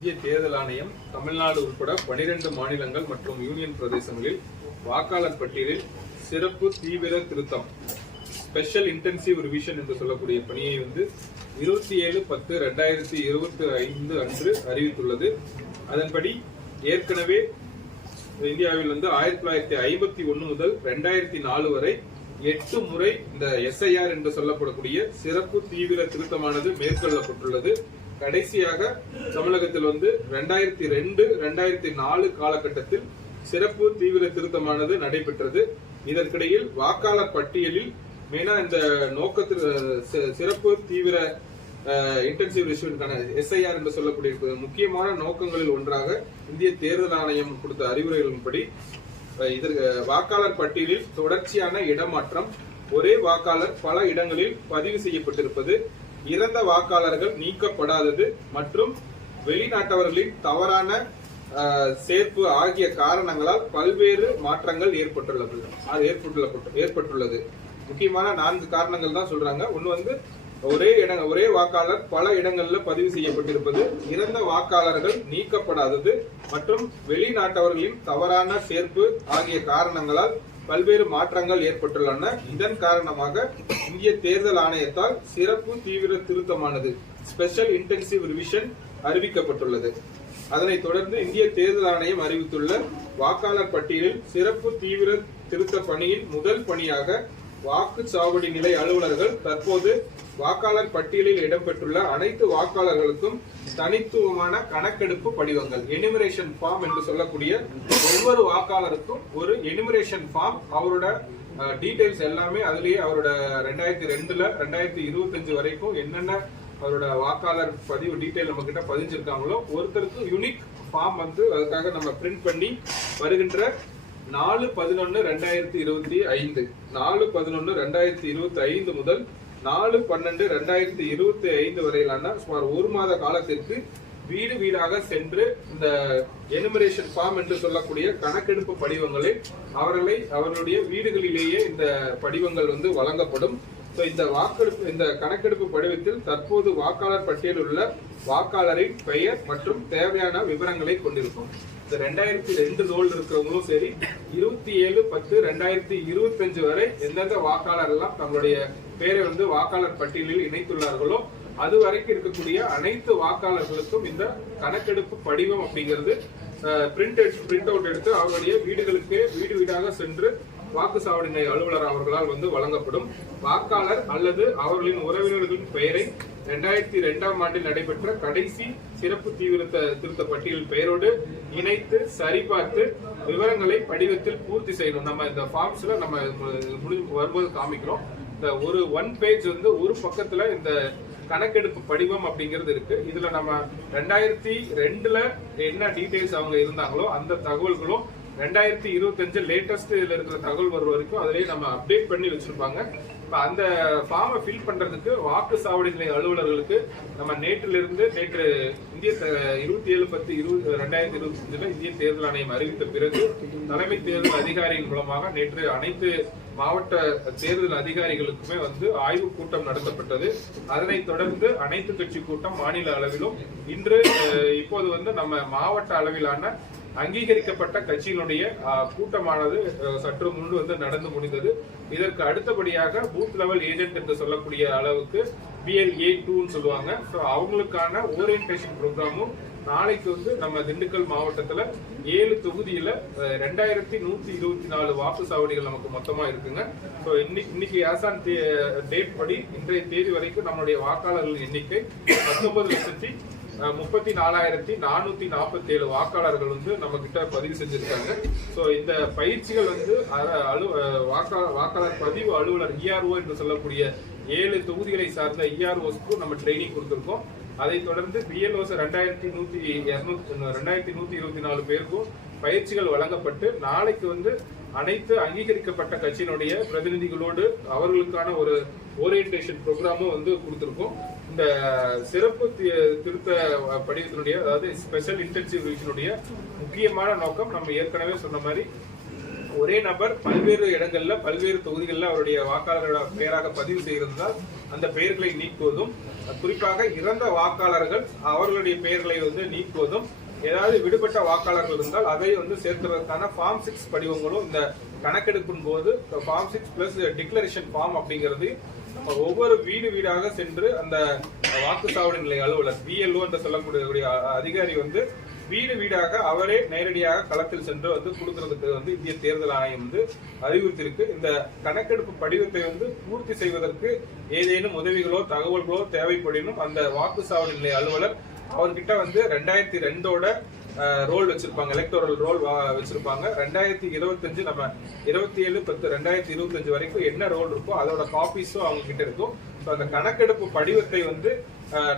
இந்திய தேர்தல் ஆணையம் தமிழ்நாடு உட்பட 12 மாநிலங்கள் மற்றும் யூனியன் பிரதேசங்களில் வாக்காளர் பட்டியலில் சிறப்பு தீவிர திருத்தம் ஸ்பெஷல் இன்டென்சிவ் ரிவிஷன் என்று சொல்லக்கூடிய பணியை வந்து இருபத்தி ஏழு பத்து ரெண்டாயிரத்தி இருபத்தி ஐந்து அன்று அறிவித்துள்ளது. அதன்படி ஏற்கனவே இந்தியாவில் வந்து ஆயிரத்தி தொள்ளாயிரத்தி ஐம்பத்தி ஒன்னு முதல் ரெண்டாயிரத்தி நாலு வரை எட்டு முறை இந்த எஸ்ஐஆர் என்று சொல்லப்படக்கூடிய சிறப்பு தீவிர திருத்தமானது மேற்கொள்ளப்பட்டுள்ளது. கடைசியாக தமிழகத்தில் வந்து ரெண்டாயிரத்தி ரெண்டு ரெண்டாயிரத்தி நாலு காலகட்டத்தில் சிறப்பு தீவிர திருத்தமானது நடைபெற்றது. இதற்கிடையில் வாக்காளர் பட்டியலில் மெயினா இந்த நோக்கத்தில் சிறப்பு தீவிர இன்டென்சிவ் ரிசர்வ்க்கான எஸ்ஐஆர் என்று சொல்லக்கூடிய முக்கியமான நோக்கங்களில் ஒன்றாக இந்திய தேர்தல் ஆணையம் கொடுத்த அறிவுரைகளின்படி இதற்கு வாக்காளர் பட்டியலில் தொடர்ச்சியான இடமாற்றம் ஒரே வாக்காளர் பல இடங்களில் பதிவு செய்யப்பட்டிருப்பது இறந்த வாக்காளர்கள் நீக்கப்படாதது மற்றும் வெளிநாட்டவர்களின் தவறான சேர்ப்பு ஆகிய காரணங்களால் பல்வேறு மாற்றங்கள் ஏற்பட்டுள்ளது. அது ஏற்பட்டுள்ள ஏற்பட்டுள்ளது. முக்கியமான நான்கு காரணங்கள் தான் சொல்றாங்க. ஒன்று வந்து ஒரே இட ஒரே வாக்காளர் பல இடங்களில் பதிவு செய்யப்பட்டிருப்பது. இறந்த வாக்காளர்கள் நீக்கப்படாதது மற்றும் வெளிநாட்டவர்களின் தவறான சேர்ப்பு ஆகிய காரணங்களால் பல்வேறு மாற்றங்கள் ஏற்பட்டுள்ளன. இதன் காரணமாக இந்திய தேர்தல் ஆணையத்தால் சிறப்பு தீவிர திருத்தமானது ஸ்பெஷல் இன்டென்சிவ் ரிவிஷன் அறிவிக்கப்பட்டுள்ளது. அதனைத் தொடர்ந்து இந்திய தேர்தல் ஆணையம் அறிவித்துள்ள வாக்காளர் பட்டியலில் சிறப்பு தீவிர திருத்த பணியின் முதல் பணியாக வாக்குச்சாவடி நிலை அலுவலர்கள் தற்போது வாக்காளர் பட்டியலில் இடம்பெற்றுள்ள அனைத்து வாக்காளர்களுக்கும் தனித்துவமான கணக்கெடுப்பு படிவங்கள் எனிமரேஷன் ஃபார்ம் என்று சொல்லக்கூடிய ஒவ்வொரு வாக்காளருக்கும் ஒரு எனிமரேஷன் ஃபார்ம் அவரோட டீடைல்ஸ் எல்லாமே அதுலயே அவரோட ரெண்டாயிரத்தி ரெண்டுல ரெண்டாயிரத்தி இருபத்தஞ்சு வரைக்கும் என்னென்ன அவரோட வாக்காளர் பதிவு டீடைல் நம்ம கிட்ட பதிஞ்சிருக்காங்களோ ஒருத்தருக்கு யூனிக் ஃபார்ம் வந்து அதுக்காக நம்ம பிரிண்ட் பண்ணி வருகின்ற நாலு பதினொன்னு ரெண்டாயிரத்தி இருபத்தி ஐந்து. நாலு பதினொன்னு ரெண்டாயிரத்தி இருபத்தி ஐந்து முதல் நாலு பன்னெண்டு ரெண்டாயிரத்தி இருபத்தி ஐந்து வரையிலான சுமார் ஒரு மாத காலத்திற்கு வீடு வீடாக சென்று இந்த எனுமரேஷன் ஃபார்ம் என்று சொல்லக்கூடிய கணக்கெடுப்பு படிவங்களை அவர்களை அவர்களுடைய வீடுகளிலேயே இந்த படிவங்கள் வந்து வழங்கப்படும். ஸோ இந்த வாக்கெடுப்பு இந்த கணக்கெடுப்பு படிவத்தில் தற்போது வாக்காளர் பட்டியலில் உள்ள வாக்காளரின் பெயர் மற்றும் தேவையான விவரங்களை கொண்டிருக்கும். இந்த ரெண்டாயிரத்தி ரெண்டு ரோல் இருக்கிறவங்களும் சரி இருபத்தி ஏழு பத்து ரெண்டாயிரத்தி இருபத்தஞ்சு வரை எந்தெந்த வாக்காளர் எல்லாம் தங்களுடைய பேரை வந்து வாக்காளர் பட்டியலில் இணைத்துள்ளார்களோ அது வரைக்கும் இருக்கக்கூடிய அனைத்து வாக்காளர்களுக்கும் இந்த கணக்கெடுப்பு படிவம் அப்படிங்கிறது பிரிண்ட் பிரிண்ட் அவுட் எடுத்து அவருடைய வீடுகளுக்கு வீடு வீடாக சென்று வாக்குச்சாவடி நிலைய அலுவலர் அவர்களால் வந்து வழங்கப்படும். வாக்காளர் அல்லது அவர்களின் உறவினர்களின் பெயரை இரண்டாயிரத்தி இரண்டாம் ஆண்டில் நடைபெற்ற கடைசி சிறப்பு தீவிர திருத்த பட்டியல் பெயரோடு இணைத்து சரிபார்த்து விவரங்களை படிவத்தில் பூர்த்தி செய்யணும். நம்ம இந்த ஃபார்ம்ஸ்ல நம்ம முடிஞ்சு வரும்போது காமிக்கிறோம். இந்த ஒரு ஒன் பேஜ் வந்து ஒரு பக்கத்துல இந்த கணக்கெடுப்பு படிவம் அப்படிங்கிறது இருக்கு. இதுல நம்ம ரெண்டாயிரத்தி ரெண்டுல என்ன டீடைல்ஸ் அவங்க இருந்தாங்களோ அந்த தகவல்களும் ரெண்டாயிரத்தி இருபத்தஞ்சு லேட்டஸ்ட் இதுல இருக்கிற தகவல் வரும் வரைக்கும் அதிலேயே நம்ம அப்டேட் பண்ணி வச்சிருப்பாங்க. இப்ப அந்த ஃபார்மை ஃபில் பண்றதுக்கு வாக்கு சாவடி நிலைய அலுவலர்களுக்கு நம்ம நேற்றிலிருந்து இருந்து நேற்று இந்திய இருபத்தி ஏழு பத்து இருபது ரெண்டாயிரத்தி இருபத்தி அஞ்சுல இந்திய தேர்தல் ஆணையம் அறிவித்த பிறகு தலைமை தேர்தல் அதிகாரியின் மூலமாக நேற்று அனைத்து மாவட்ட தேர்தல் அதிகாரிகளுக்குமே வந்து ஆய்வு கூட்டம் நடத்தப்பட்டது. அதனைத் தொடர்ந்து அனைத்து கட்சி கூட்டம் மாநில அளவிலும் இன்று இப்போது வந்து நம்ம மாவட்ட அளவிலான அங்கீகரிக்கப்பட்ட கட்சியினுடைய கூட்டமானது சற்று முன்பு வந்து நடந்து முடிந்தது. இதற்கு அடுத்தபடியாக பூத் லெவல் ஏஜென்ட் என்று சொல்லக்கூடிய அளவுக்கு பிஎல்ஏ டூன்னு சொல்லுவாங்க. ஸோ அவங்களுக்கான ஓரியன்டேஷன் ப்ரோக்ராமும் நாளைக்கு வந்து நம்ம திண்டுக்கல் மாவட்டத்துல ஏழு தொகுதியில ரெண்டாயிரத்தி நூத்தி இருபத்தி நாலு வாக்குச்சாவடிகள் நமக்கு மொத்தமா இருக்குங்க. ஸோ இன்னைக்கு இன்னைக்கு ஆசான் டேட் படி இன்றைய தேதி வரைக்கும் நம்மளுடைய வாக்காளர்கள் எண்ணிக்கை பத்தொன்பது லட்சத்தி முப்பத்தி நாலாயிரத்தி நானூத்தி நாற்பத்தி ஏழு வாக்காளர்கள் வந்து நம்ம கிட்ட பதிவு செஞ்சிருக்காங்க. ஸோ இந்த பயிற்சிகள் வந்து அர- அலு வாக்காளர் வாக்காளர் பதிவு அலுவலர் இஆர்ஓ என்று சொல்லக்கூடிய ஏழு தொகுதிகளை சார்ந்த இஆர்ஓஸ்க்கும் நம்ம ட்ரைனிங் கொடுத்துருக்கோம். அதைத் தொடர்ந்து பிஎல்ஓஸ் ரெண்டாயிரத்தி நூத்தி இருநூத்தி ரெண்டாயிரத்தி நூத்தி இருபத்தி நாலு பேருக்கும் பயிற்சிகள் வழங்கப்பட்டு நாளைக்கு வந்து அனைத்து அங்கீகரிக்கப்பட்ட கட்சியினுடைய பிரதிநிதிகளோடு அவர்களுக்கான ஒரு ஓரியன்டேஷன் ப்ரோக்ராமும் வந்து கொடுத்துருக்கோம். இந்த சிறப்பு திருத்த படிவத்தினுடைய அதாவது ஸ்பெஷல் இன்டென்சிவ் ரிவிஷனுடைய முக்கியமான நோக்கம் நம்ம ஏற்கனவே சொன்ன மாதிரி ஒரே நபர் பல்வேறு இடங்கள்ல பல்வேறு தொகுதிகளில் அவருடைய வாக்காளர்களோட பெயராக பதிவு செய்திருந்தால் அந்த பெயர்களை நீக்குவதும் குறிப்பாக இறந்த வாக்காளர்கள் அவர்களுடைய பெயர்களை வந்து நீக்குவதும் ஏதாவது விடுபட்ட வாக்காளர்கள் இருந்தால் அதை வந்து சேர்க்கிறதுக்கான ஃபார்ம் சிக்ஸ் படிவங்களும் இந்த கணக்கெடுப்பின் போது form six plus declaration form அப்படிங்கிறது ஒவ்வொரு வீடு வீடாக சென்று அந்த வாக்குச்சாவடி நிலை அலுவலர் பிஎல்ஓ என்று சொல்லக்கூடிய அதிகாரி வந்து வீடு வீடாக அவரே நேரடியாக களத்தில் சென்று வந்து கொடுக்கறதுக்கு வந்து இந்திய தேர்தல் ஆணையம் வந்து அறிவுறுத்திருக்கு இந்த கணக்கெடுப்பு படிவத்தை வந்து பூர்த்தி செய்வதற்கு ஏதேனும் உதவிகளோ தகவல்களோ தேவைப்படினும் அந்த வாக்குச்சாவடி நிலைய அலுவலர் அவர்கிட்ட வந்து ரெண்டாயிரத்தி ரெண்டோட ரோல் வச்சிருப்பாங்க. எலக்டோரல் ரோல் வச்சிருப்பாங்க. ரெண்டாயிரத்தி இருபத்தஞ்சு நம்ம இருபத்தி ஏழு பத்து ரெண்டாயிரத்தி இருபத்தஞ்சு வரைக்கும் என்ன ரோல் இருக்கோ அதோட காப்பீஸும் அவங்க கிட்ட இருக்கும். ஸோ அந்த கணக்கெடுப்பு படிவத்தை வந்து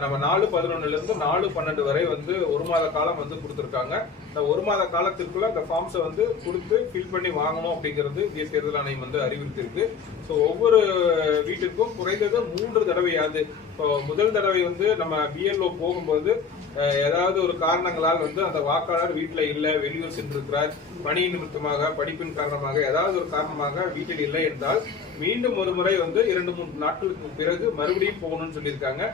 நம்ம நாலு பதினொன்னுல இருந்து நாலு பன்னெண்டு வரை வந்து ஒரு மாத காலம் வந்து கொடுத்துருக்காங்க. இந்த ஒரு மாத காலத்திற்குள்ள அந்த ஃபார்ம்ஸை வந்து கொடுத்து ஃபில் பண்ணி வாங்கணும் அப்படிங்கிறது இந்திய தேர்தல் ஆணையம் வந்து அறிவுறுத்திருக்கு ஸோ ஒவ்வொரு வீட்டுக்கும் குறைந்தது மூன்று தடவையாவது இப்போ முதல் தடவை வந்து நம்ம பிஎல்ஓ போகும்போது ஏதாவது ஒரு காரணங்களால் வந்து அந்த வாக்காளர் வீட்டில் இல்லை வெளியூர் சென்றிருக்கிறார் பணி நிமித்தமாக படிப்பின் காரணமாக ஏதாவது ஒரு காரணமாக வீட்டில் இல்லை என்றால் மீண்டும் ஒரு முறை வந்து இரண்டு மூன்று நாட்களுக்கு பிறகு மறுபடியும் போகணும்னு சொல்லியிருக்காங்க.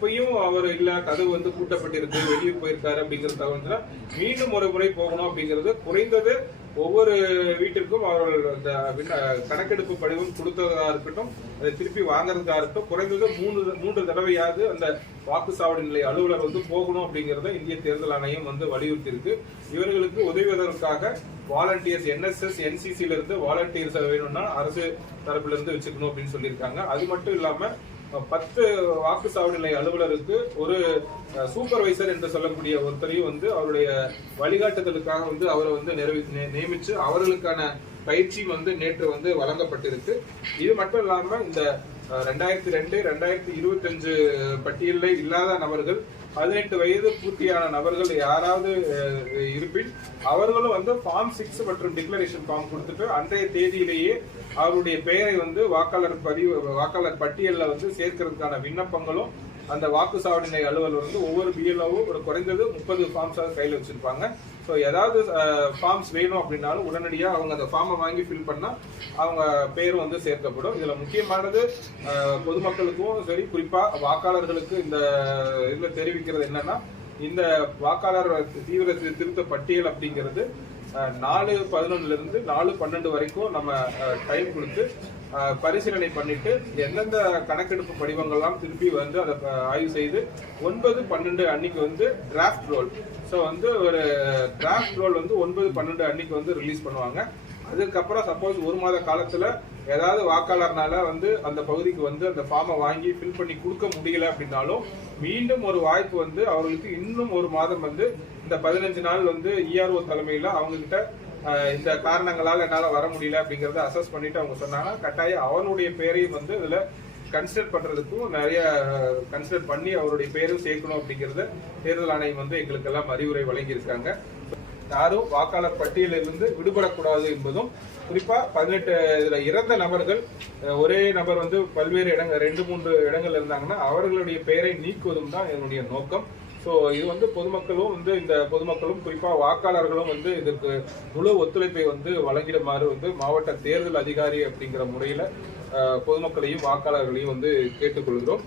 அப்பயும் அவர் இல்ல கதவு வந்து பூட்டப்பட்டிருக்கு வெளியே போயிருக்காரு அப்படிங்கிற தகவல் மீண்டும் ஒரு முறை போகணும் அப்படிங்கிறது குறைந்தது ஒவ்வொரு வீட்டிற்கும் அவர்கள் அந்த கணக்கெடுப்பு படிவம் கொடுத்ததா இருக்கட்டும் அதை திருப்பி வாங்குறதா இருக்கட்டும் குறைந்தது மூன்று மூன்று தடவையாவது அந்த வாக்குச்சாவடி நிலை அலுவலர் வந்து போகணும் அப்படிங்கிறத இந்திய தேர்தல் ஆணையம் வந்து வலியுறுத்தி இருக்கு இவர்களுக்கு உதவுவதற்காக வாலண்டியர்ஸ் என்எஸ்எஸ் என்சிசில இருந்து வாலண்டியர்ஸ் வேணும்னா அரசு தரப்புல இருந்து வச்சுக்கணும் அப்படின்னு சொல்லியிருக்காங்க. அது மட்டும் இல்லாம பத்து வாக்குச்சாவடி நிலைய அலுவலருக்கு ஒரு சூப்பர்வைசர் என்று சொல்லக்கூடிய ஒருத்தரையும் வந்து அவருடைய வழிகாட்டுதலுக்காக வந்து அவரை வந்து நிறைவே நியமித்து நியமிச்சு அவர்களுக்கான பயிற்சியும் வந்து நேற்று வந்து வழங்கப்பட்டிருக்கு. இது மட்டும் இல்லாமல் இந்த ரெண்டாயிரத்தி ரெண்டு ரெண்டாயிரத்தி இருபத்தஞ்சு பட்டியலில் இல்லாத நபர்கள் பதினெட்டு வயது பூர்த்தியான நபர்கள் யாராவது இருப்பின் அவர்களும் வந்து ஃபார்ம் சிக்ஸ் மற்றும் டிக்ளரேஷன் ஃபார்ம் கொடுத்துட்டு அன்றைய தேதியிலேயே அவருடைய பெயரை வந்து வாக்காளர் பதிவு வாக்காளர் பட்டியலில் வந்து சேர்க்கறதுக்கான விண்ணப்பங்களும் அந்த வாக்குச்சாவடி நிலைய அலுவலர் வந்து ஒவ்வொரு பிஎல்ஓவும் ஒரு குறைந்தது முப்பது ஃபார்ம்ஸாக கையில் வச்சிருப்பாங்க. ஸோ ஏதாவது ஃபார்ம்ஸ் வேணும் அப்படின்னாலும் உடனடியாக அவங்க அந்த ஃபார்மை வாங்கி ஃபில் பண்ணால் அவங்க பேரும் வந்து சேர்க்கப்படும். இதில் முக்கியமானது பொதுமக்களுக்கும் சரி குறிப்பாக வாக்காளர்களுக்கு இந்த இதில் தெரிவிக்கிறது என்னன்னா இந்த வாக்காளர் தீவிர திருத்த பட்டியல் அப்படிங்கிறது நாலு பதினொன்னுலேருந்து நாலு பன்னெண்டு வரைக்கும் நம்ம டைம் கொடுத்து பரிசீலனை பண்ணிட்டு எந்தெந்த கணக்கெடுப்பு படிவங்கள்லாம் திருப்பி வந்து அதை ஆய்வு செய்து ஒன்பது பன்னெண்டு அன்னைக்கு வந்து டிராஃப்ட் ரோல் ஸோ வந்து ஒரு டிராஃப்ட் ரோல் வந்து ஒன்பது பன்னெண்டு அன்னைக்கு வந்து ரிலீஸ் பண்ணுவாங்க. அதுக்கப்புறம் சப்போஸ் ஒரு மாத காலத்துல ஏதாவது வாக்காளர்னால வந்து அந்த பகுதிக்கு வந்து அந்த ஃபார்மை வாங்கி ஃபில் பண்ணி கொடுக்க முடியல அப்படின்னாலும் மீண்டும் ஒரு வாய்ப்பு வந்து அவர்களுக்கு இன்னும் ஒரு மாதம் வந்து இந்த பதினஞ்சு நாள் வந்து இஆர்ஓ தலைமையில அவங்க கிட்ட இந்த காரணங்களால் என்னால் வர முடியல அப்படிங்கறத அசஸ் பண்ணிட்டு அவங்க சொன்னாங்க. கட்டாயம் அவனுடைய பேரையும் வந்து இதுல கன்சிடர் பண்றதுக்கும் நிறைய கன்சிடர் பண்ணி அவருடைய பேரும் சேர்க்கணும் அப்படிங்கறத தேர்தல் ஆணையம் வந்து எங்களுக்கு எல்லாம் அறிவுரை வழங்கியிருக்காங்க. யாரும் வாக்காளர் பட்டியலிருந்து விடுபடக்கூடாது என்பதும் குறிப்பா பதினெட்டு இதுல இறந்த நபர்கள் ஒரே நபர் வந்து பல்வேறு இடங்கள் ரெண்டு மூன்று இடங்கள் இருந்தாங்கன்னா அவர்களுடைய பெயரை நீக்குவதும் தான் என்னுடைய நோக்கம். ஸோ இது வந்து பொதுமக்களும் வந்து இந்த பொதுமக்களும் குறிப்பாக வாக்காளர்களும் வந்து இதற்கு முழு ஒத்துழைப்பை வந்து வழங்கிடுமாறு வந்து மாவட்ட தேர்தல் அதிகாரி அப்படிங்கிற முறையில் பொதுமக்களையும் வாக்காளர்களையும் வந்து கேட்டுக்கொள்கிறோம்.